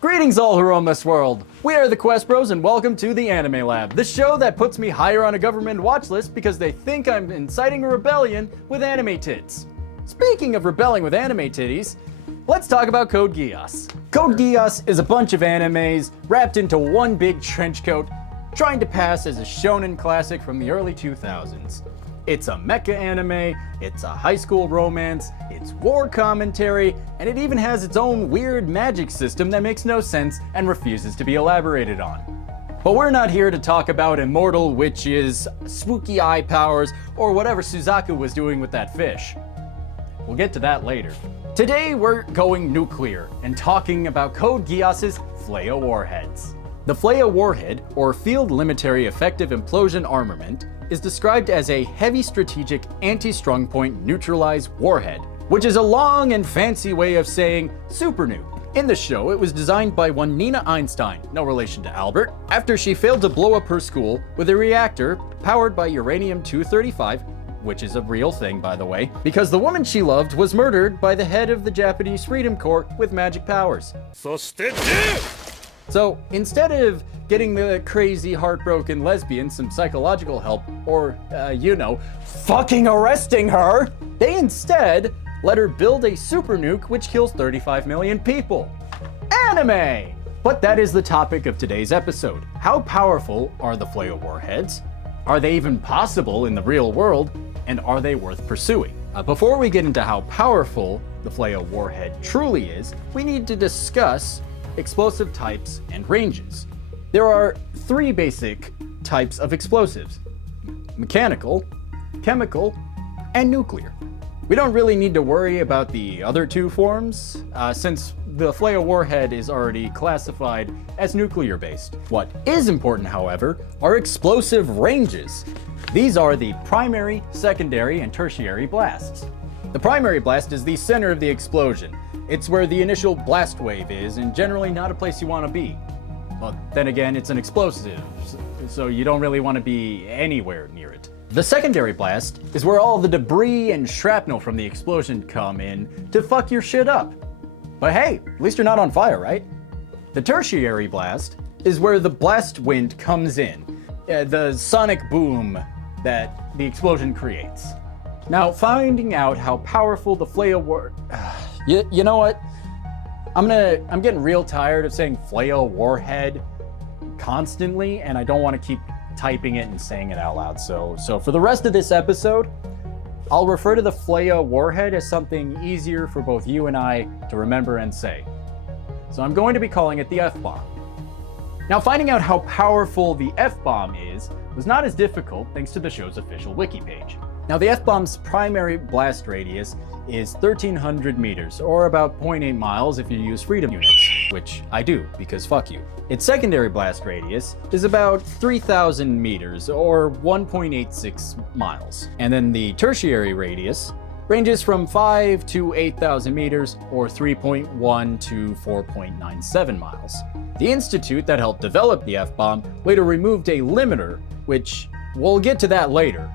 Greetings all who roam this world. We are the Quest Bros and welcome to the Anime Lab, the show that puts me higher on a government watch list because they think I'm inciting a rebellion with anime tits. Speaking of rebelling with anime titties, let's talk about Code Geass. Code Geass is a bunch of animes wrapped into one big trench coat, trying to pass as a shonen classic from the early 2000s. It's a mecha anime, it's a high school romance, it's war commentary, and it even has its own weird magic system that makes no sense and refuses to be elaborated on. But we're not here to talk about immortal witches, spooky eye powers, or whatever Suzaku was doing with that fish. We'll get to that later. Today we're going nuclear and talking about Code Geass's F.L.E.I.J.A warheads. The F.L.E.I.J.A warhead, or Field Limitary Effective Implosion Armament, is described as a heavy strategic anti-strong point neutralized warhead, which is a long and fancy way of saying super nuke. In the show, it was designed by one Nina Einstein, no relation to Albert, after she failed to blow up her school with a reactor powered by uranium-235, which is a real thing by the way, because the woman she loved was murdered by the head of the Japanese Freedom Corps with magic powers. So instead of getting the crazy heartbroken lesbian some psychological help, or, fucking arresting her, they instead let her build a super nuke which kills 35 million people. Anime! But that is the topic of today's episode. How powerful are the F.L.E.I.J.A warheads? Are they even possible in the real world? And are they worth pursuing? Before we get into how powerful the F.L.E.I.J.A warhead truly is, we need to discuss explosive types and ranges. There are three basic types of explosives: mechanical, chemical, and nuclear. We don't really need to worry about the other two forms, since the F.L.E.I.J.A warhead is already classified as nuclear-based. What is important, however, are explosive ranges. These are the primary, secondary, and tertiary blasts. The primary blast is the center of the explosion. It's where the initial blast wave is, and generally not a place you want to be. But then again, it's an explosive, so you don't really want to be anywhere near it. The secondary blast is where all the debris and shrapnel from the explosion come in to fuck your shit up. But hey, at least you're not on fire, right? The tertiary blast is where the blast wind comes in, the sonic boom that the explosion creates. Now, finding out how powerful the F.L.E.I.J.A you know what? I'm getting real tired of saying F.L.E.I.J.A warhead constantly, and I don't want to keep typing it and saying it out loud. So for the rest of this episode, I'll refer to the F.L.E.I.J.A warhead as something easier for both you and I to remember and say. So I'm going to be calling it the F-bomb. Now, finding out how powerful the F-bomb is was not as difficult thanks to the show's official wiki page. Now, the F-bomb's primary blast radius is 1,300 meters, or about 0.8 miles if you use freedom units, which I do, because fuck you. Its secondary blast radius is about 3,000 meters, or 1.86 miles. And then the tertiary radius ranges from 5 to 8,000 meters, or 3.1 to 4.97 miles. The institute that helped develop the F-bomb later removed a limiter, which we'll get to that later.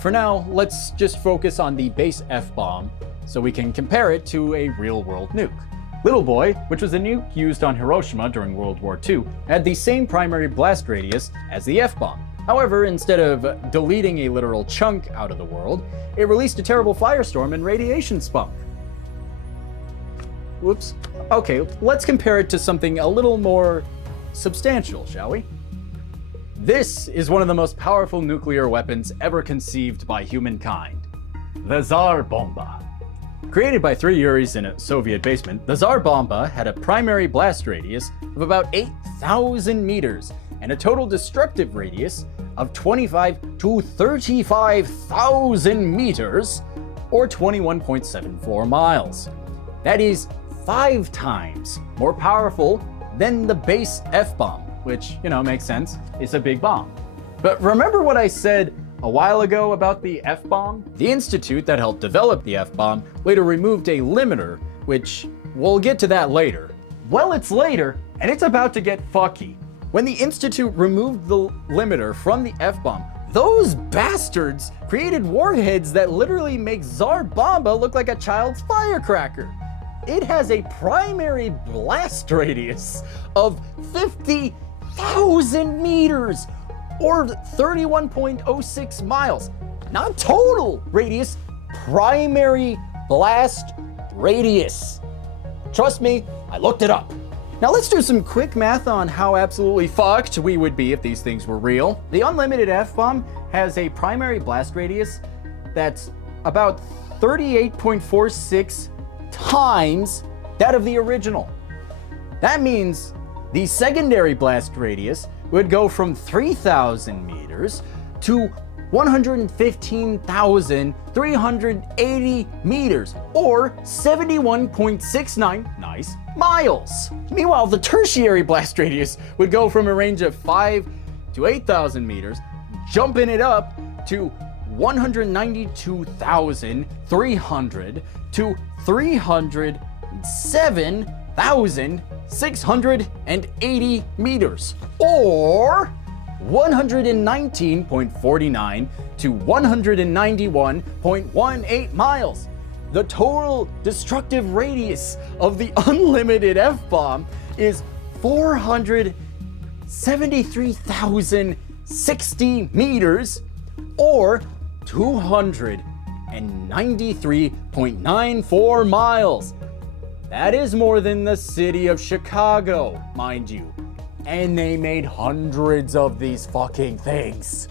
For now, let's just focus on the base F-bomb so we can compare it to a real-world nuke. Little Boy, which was a nuke used on Hiroshima during World War II, had the same primary blast radius as the F-bomb. However, instead of deleting a literal chunk out of the world, it released a terrible firestorm and radiation spunk. Whoops. Okay, let's compare it to something a little more substantial, shall we? This is one of the most powerful nuclear weapons ever conceived by humankind, the Tsar Bomba. Created by three Yuris in a Soviet basement, the Tsar Bomba had a primary blast radius of about 8,000 meters and a total destructive radius of 25 to 35,000 meters, or 21.74 miles. That is 5 times more powerful than the base F-bomb, which, makes sense. It's a big bomb. But remember what I said a while ago about the F-bomb? The institute that helped develop the F-bomb later removed a limiter, which we'll get to that later. Well, it's later, and it's about to get fucky. When the institute removed the limiter from the F-bomb, those bastards created warheads that literally make Tsar Bomba look like a child's firecracker. it has a primary blast radius of 50,000 meters or 31.06 miles. Not total radius, primary blast radius. Trust me, I looked it up. Now let's do some quick math on how absolutely fucked we would be if these things were real. The unlimited F-bomb has a primary blast radius that's about 38.46 times that of the original. That means the secondary blast radius would go from 3,000 meters to 115,380 meters, or 71.69 nice miles. Meanwhile, the tertiary blast radius would go from a range of 5 to 8,000 meters, jumping it up to 192,300 to 307,680 meters, or 119.49 to 191.18 miles. The total destructive radius of the unlimited F-bomb is 473,060 meters, or 293.94 miles. That is more than the city of Chicago, mind you. And they made hundreds of these fucking things.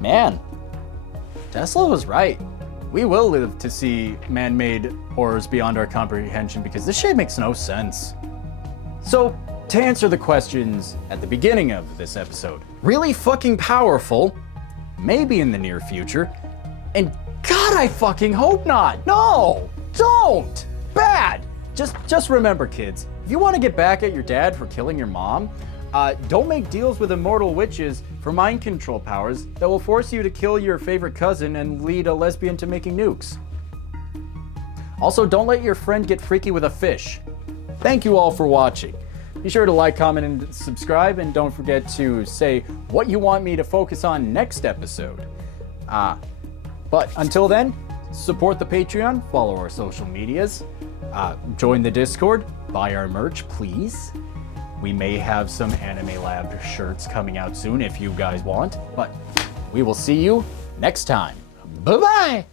Man, Tesla was right. We will live to see man-made horrors beyond our comprehension because this shit makes no sense. So, to answer the questions at the beginning of this episode, really fucking powerful, maybe in the near future, and God, I fucking hope not. No, don't. Bad. Just remember, kids, if you want to get back at your dad for killing your mom, don't make deals with immortal witches for mind control powers that will force you to kill your favorite cousin and lead a lesbian to making nukes. Also, don't let your friend get freaky with a fish. Thank you all for watching. Be sure to like, comment, and subscribe, and don't forget to say what you want me to focus on next episode. But until then, support the Patreon, follow our social medias, join the Discord, buy our merch, please. We may have some Anime Lab shirts coming out soon if you guys want, but we will see you next time. Bye-bye!